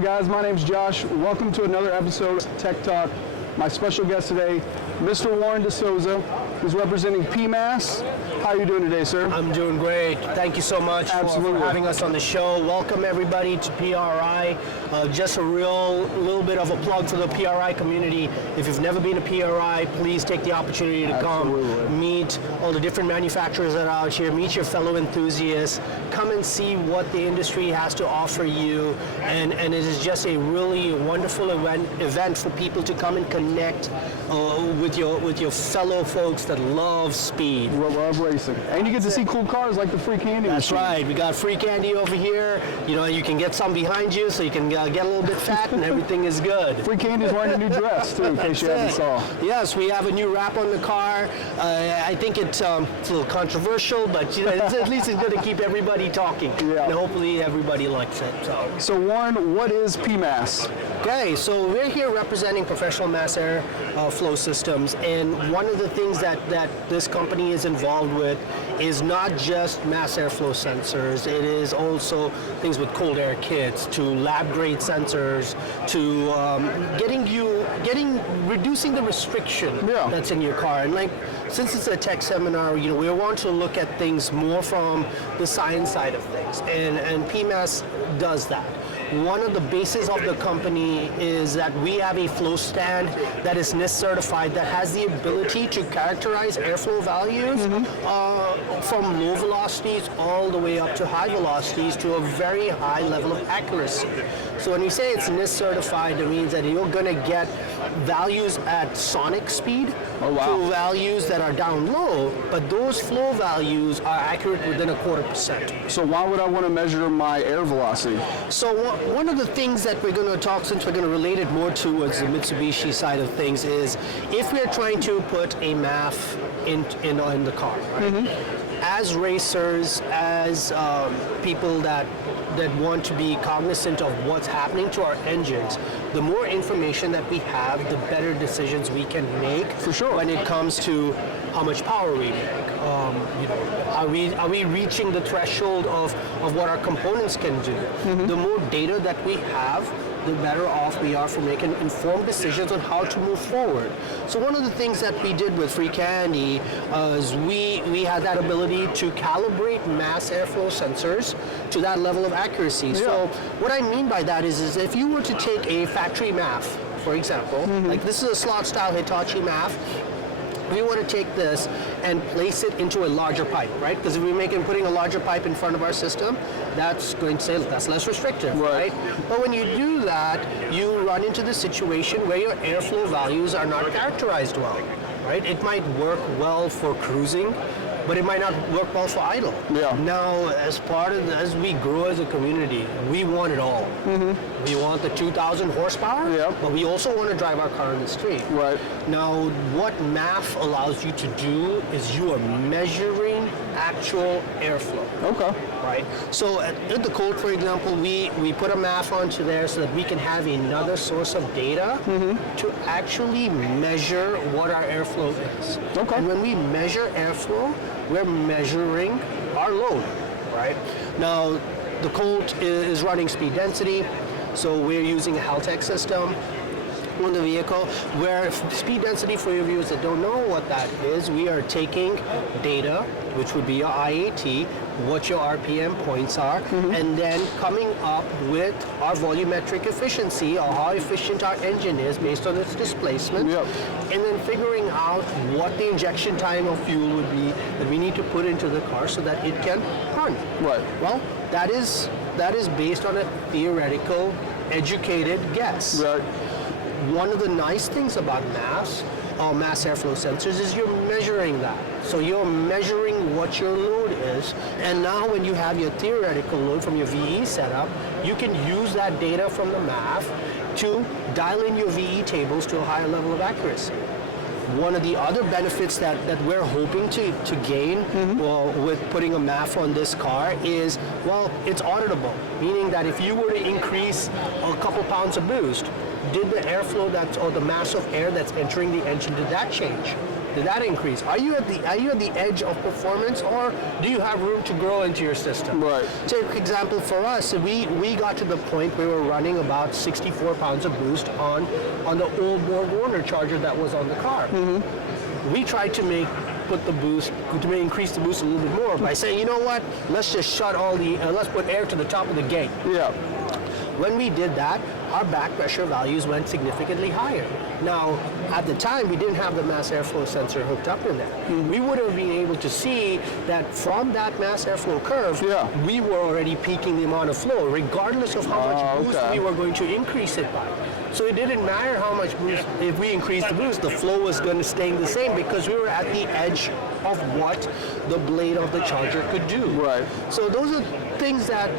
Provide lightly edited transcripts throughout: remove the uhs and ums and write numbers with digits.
going, guys? My name's Josh. Welcome to another episode of Tech Talk. My special guest today, Mr. Warren DeSouza, who's representing PMAS. How are you doing today, sir? I'm doing great. Thank you so much for having us on the show. Welcome everybody to PRI. Just a little bit of a plug for the PRI community. If you've never been to PRI, please take the opportunity to come meet all the different manufacturers that are out here, meet your fellow enthusiasts, come and see what the industry has to offer you, and it is just a really wonderful event for people to come and connect with your fellow folks that love speed. Love racing. And you get to see cool cars like the free candy That's machine. right. We got free candy over here. You know, you can get some behind you so you can get a little bit fat and everything is good. Free candy's wearing a new dress, too, in case you haven't saw. Yes, we have a new wrap on the car. I think it's a little controversial, but you know, at least it's going to keep everybody talking. Yeah. And hopefully everybody likes it. So Warren, what is PMAS? Okay, so we're here representing professional mass air flow systems, and one of the things that this company is involved with is not just mass airflow sensors. It is also things with cold air kits, to lab grade sensors, to reducing the restriction that's in your car. And like, since it's a tech seminar, you know, we want to look at things more from the science side of things, and PMAS does that. One of the bases of the company is that we have a flow stand that is NIST certified that has the ability to characterize airflow values from low velocities all the way up to high velocities to a very high level of accuracy. So when we say it's NIST certified, it means that you're going to get values at sonic speed to values that are down low, but those flow values are accurate within 0.25%. So why would I want to measure my air velocity? So one of the things that we're going to talk, since we're going to relate it more towards the Mitsubishi side of things, is if we're trying to put a MAF in the car, right? As racers, as people that want to be cognizant of what's happening to our engines, the more information that we have, the better decisions we can make. For sure. When it comes to how much power we make. You know, are we reaching the threshold of what our components can do? The more data that we have, the better off we are for making informed decisions on how to move forward. So one of the things that we did with Free Candy is we had that ability to calibrate mass airflow sensors to that level of accuracy. Yeah. So what I mean by that is if you were to take a factory MAF, for example, like this is a slot style Hitachi MAF, we want to take this and place it into a larger pipe, right? Because if we're putting a larger pipe in front of our system, that's going to say that's less restrictive, right? But when you do that, you run into the situation where your airflow values are not characterized well, right? It might work well for cruising, but it might not work well for idle. Yeah. Now, as we grow as a community, we want it all. We want the 2,000 horsepower, but we also want to drive our car in the street. Right. Now, what MAF allows you to do is you are measuring actual airflow. Okay. Right. So at the Colt, for example, we put a MAF onto there so that we can have another source of data to actually measure what our airflow is. Okay. And when we measure airflow, we're measuring our load, right? Now, the Colt is running speed density, so we're using a Haltech system on the vehicle, where speed density, for your viewers that don't know what that is, we are taking data, which would be your IAT, what your RPM points are, and then coming up with our volumetric efficiency, or how efficient our engine is based on its displacement, and then figuring out what the injection time of fuel would be that we need to put into the car so that it can run. Right. Well, that is based on a theoretical, educated guess. Right. One of the nice things about mass airflow sensors is you're measuring that. So you're measuring what your load is, and now when you have your theoretical load from your VE setup, you can use that data from the MAF to dial in your VE tables to a higher level of accuracy. One of the other benefits that we're hoping to gain with putting a MAF on this car is, well, it's auditable, meaning that if you were to increase a couple pounds of boost, did the airflow or the mass of air that's entering the engine, did that change? Did that increase? Are you at the edge of performance, or do you have room to grow into your system? Right. Take example for us, we got to the point where we were running about 64 pounds of boost on the old Borg Warner charger that was on the car. We tried to increase the boost a little bit more by saying, you know what, let's just shut all the, let's put air to the top of the gate. Yeah. When we did that, our back pressure values went significantly higher. Now, at the time, we didn't have the mass airflow sensor hooked up in there. We would have been able to see that from that mass airflow curve, we were already peaking the amount of flow, regardless of how much boost we were going to increase it by. So it didn't matter how much boost, if we increased the boost, the flow was going to stay the same because we were at the edge of what the blade of the charger could do. Right. So those are things that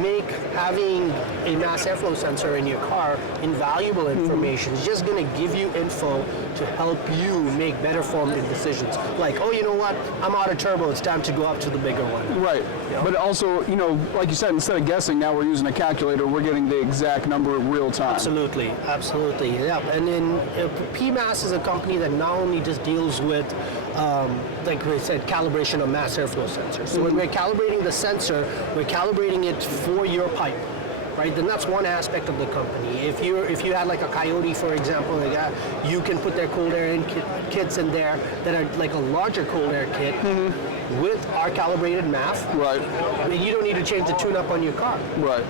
make having a mass airflow sensor in your car invaluable information. It's just going to give you info to help you make better formed decisions. Like, oh, you know what? I'm out of turbo. It's time to go up to the bigger one. Right. You know? But also, you know, like you said, instead of guessing, now we're using a calculator. We're getting the exact number in real time. Absolutely. Absolutely. Yeah. And then PMAS is a company that not only just deals with like we said, calibration of mass airflow sensors. So when we're calibrating the sensor, we're calibrating it for your pipe, right? Then that's one aspect of the company. If you had like a Coyote, for example, you can put their cold air in kits in there that are like a larger cold air kit with our calibrated MAF. Right. And you don't need to change the tune-up on your car. Right.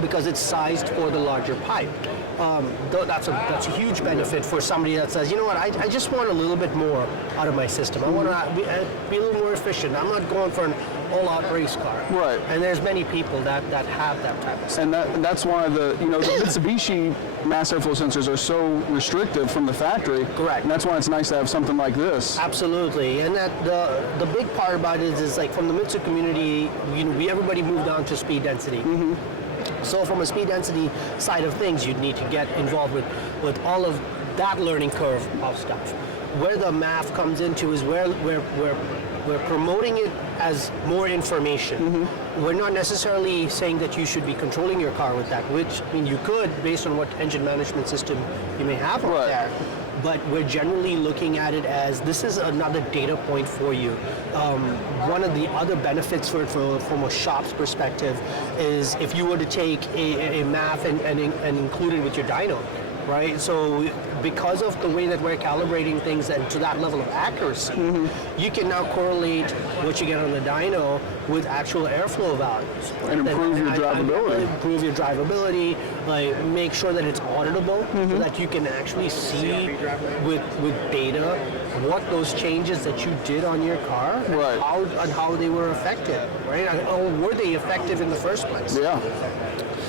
Because it's sized for the larger pipe. That's a huge benefit for somebody that says, you know what, I just want a little bit more out of my system. I want to be a little more efficient. I'm not going for an all-out race car. Right. And there's many people that have that type of stuff. And that's why the Mitsubishi mass airflow sensors are so restrictive from the factory. Correct. And that's why it's nice to have something like this. Absolutely. And that the big part about it is like from the Mitsu community, everybody moved on to speed density. So from a speed density side of things, you'd need to get involved with all of that learning curve of stuff. Where the MAF comes into is where we're promoting it as more information. We're not necessarily saying that you should be controlling your car with that, which, I mean, you could based on what engine management system you may have out there. But we're generally looking at it as this is another data point for you. One of the other benefits from a shop's perspective is if you were to take a MAF and include it with your dyno, right? So because of the way that we're calibrating things and to that level of accuracy, you can now correlate what you get on the dyno with actual airflow values. And improve your drivability. Improve your drivability, like make sure that it's auditable so that you can actually see with data what those changes that you did on your car and how they were affected, right? Or were they effective in the first place? Yeah.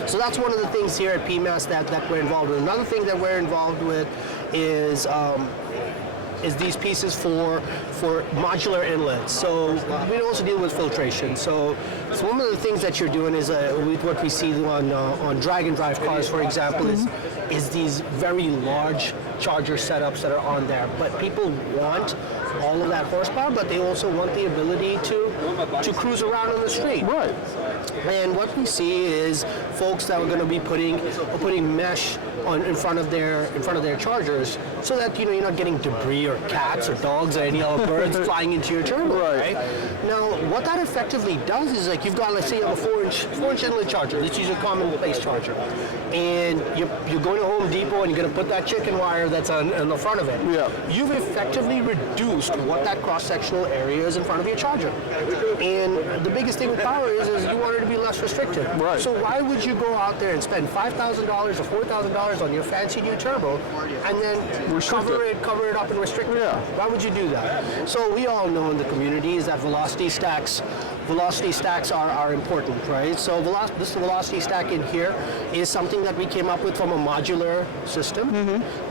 So that's one of the things here at PMAS that we're involved with. Another thing that we're involved with is these pieces for modular inlets. So we also deal with filtration. So one of the things that you're doing is with what we see on drag and drive cars, for example, is these very large charger setups that are on there. But people want all of that horsepower, but they also want the ability to cruise around on the street. Right. And what we see is folks that are going to be putting mesh in front of their chargers, so that you're not getting debris or cats or dogs or any other birds flying into your turbo. Right. Now, what that effectively does is like you've got, let's say, you have a 4-inch inlet charger. Let's use a commonplace charger, and you're going to Home Depot and you're going to put that chicken wire that's on the front of it. Yeah. You've effectively reduced what that cross-sectional area is in front of your charger. And the biggest thing with power is you want it to be less restricted. Right. So why would you go out there and spend $5,000 or $4,000 on your fancy new turbo and then cover it up and restrict it? Yeah. Why would you do that? So we all know in the community is that velocity stacks are important, right? So this velocity stack in here is something that we came up with from a modular system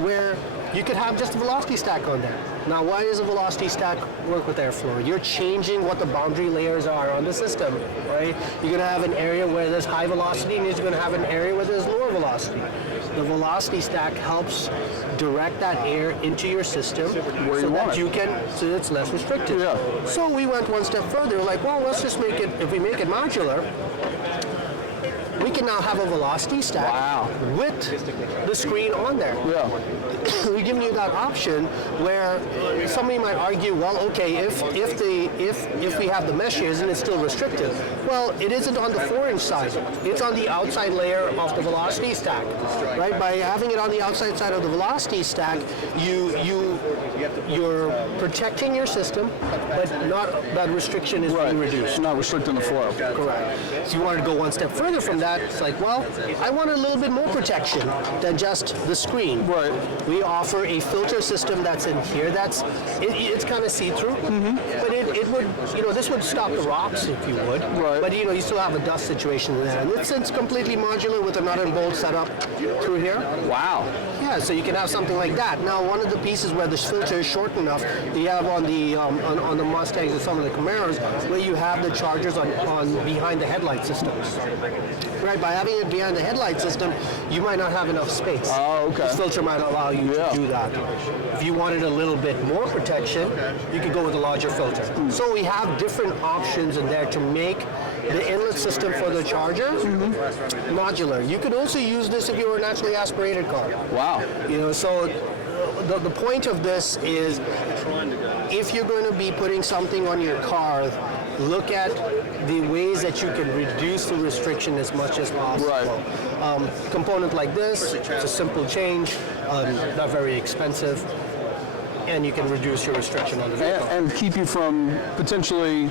where you could have just a velocity stack on there. Now, why does a velocity stack work with airflow? You're changing what the boundary layers are on the system, right? You're going to have an area where there's high velocity, and you're going to have an area where there's lower velocity. The velocity stack helps direct that air into your system so it's less restricted. Yeah. So we went one step further, like, well, let's just make it, if we make it modular, we can now have a velocity stack with the screen on there. Yeah. we're giving you that option where somebody might argue, well, okay, if we have the mesh here, isn't it still restricted? Well, it isn't on the 4-inch side. It's on the outside layer of the velocity stack, right? By having it on the outside side of the velocity stack, you're protecting your system, but not that restriction is being reduced. Not restricting the flow. Correct. So you want to go one step further from that. It's like, well, I want a little bit more protection than just the screen. Right. We offer a filter system that's in here. It's kind of see-through, but it would, this would stop the rocks if you would. Right. But you still have a dust situation there, and it's completely modular with a nut and bolt setup through here. Wow. Yeah, so you can have something like that. Now, one of the pieces where this filter is short enough, you have on the Mustangs and some of the Camaros, where you have the chargers on behind the headlight systems. Right, by having it behind the headlight system, you might not have enough space. Oh, okay. This filter might allow you to do that. If you wanted a little bit more protection, you could go with a larger filter. So we have different options in there to make the inlet system for the charger modular. You could also use this if you were a naturally aspirated car. Wow. So the point of this is, if you're going to be putting something on your car, look at the ways that you can reduce the restriction as much as possible. Right. Component like this, it's a simple change, not very expensive, and you can reduce your restriction on the vehicle. And keep you from potentially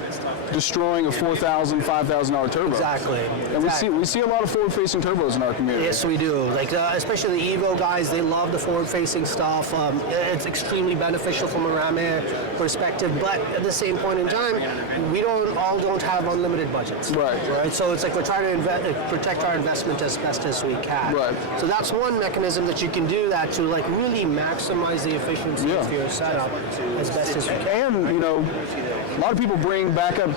destroying a $4,000, $5,000 turbo. Exactly. And we see a lot of forward-facing turbos in our community. Yes, we do. Like especially the Evo guys, they love the forward-facing stuff. It's extremely beneficial from a Ram Air perspective, but at the same point in time, we don't have unlimited budgets. Right. So it's like we're trying to protect our investment as best as we can. Right. So that's one mechanism that you can do that to like really maximize the efficiency of your setup as best as you can. And a lot of people bring backup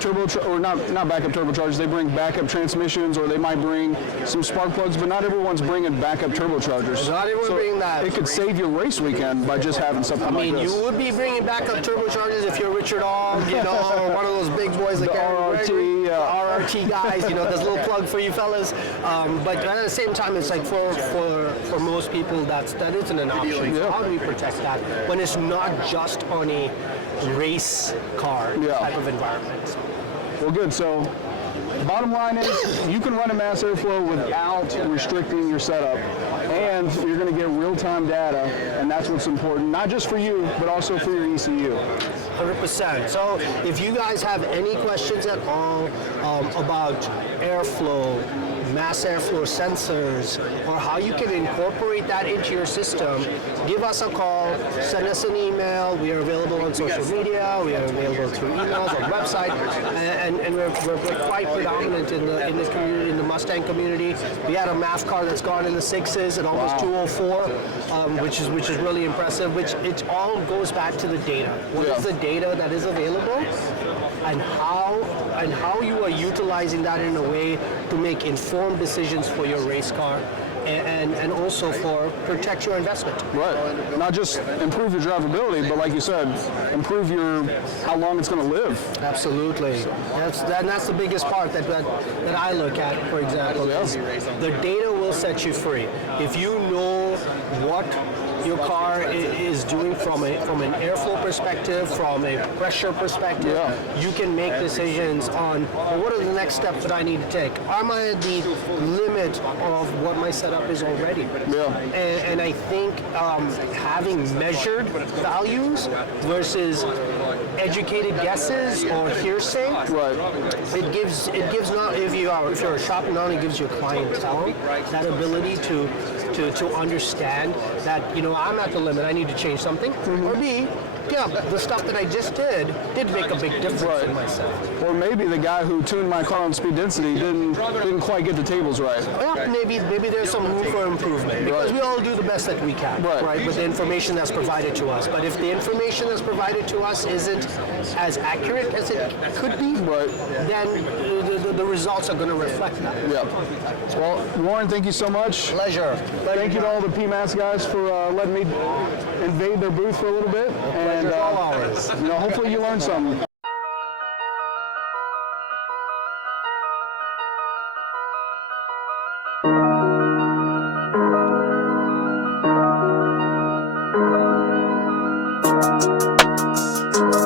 or not backup turbochargers. They bring backup transmissions, or they might bring some spark plugs. But not everyone's bringing backup turbochargers. Not everyone bringing that. It could save your race weekend by just having something like this. You would be bringing backup turbochargers if you're Richard Ogg, or one of those big boys like RRT guys. There's a little plug for you fellas. But at the same time, it's like for most people that isn't an option. So how do we protect that when it's not just on a race car type of environment? Well, good. So bottom line is you can run a mass airflow without restricting your setup, and you're going to get real-time data, and that's what's important, not just for you, but also for your ECU. 100%. So if you guys have any questions at all about airflow, mass airflow sensors, or how you can incorporate that into your system, give us a call, send us an email. We are available on social media, we are available through emails, on website, and we're quite predominant in the community, in the Mustang community. We had a MAF car that's gone in the 6s at almost 204, which is really impressive, which it all goes back to the data. What is the data that is available, and how you are utilizing that in a way to make informed decisions for your race car, and also for protect your investment. Right. Not just improve your drivability, but like you said, improve how long it's going to live. Absolutely. That's the biggest part that I look at, for example. Is the data will set you free. If you know what your car is doing from an airflow perspective, from a pressure perspective, you can make decisions on, well, what are the next steps that I need to take? Am I at the limit of what my setup is already? And I think having measured values versus educated guesses or hearsay, it gives not if you're a shop, not only gives your clientele that ability to understand that, I'm at the limit, I need to change something, or B, the stuff that I just did make a big difference in myself. Or maybe the guy who tuned my car on speed density didn't quite get the tables right. Well, maybe there's some room for improvement, because we all do the best that we can, right, with the information that's provided to us. But if the information that's provided to us isn't as accurate as it could be, then the results are going to reflect that. Well, Warren, thank you so much. Pleasure. Thank you to all the PMAS guys for letting me invade their booth for a little bit. And all ours. hopefully you learned something.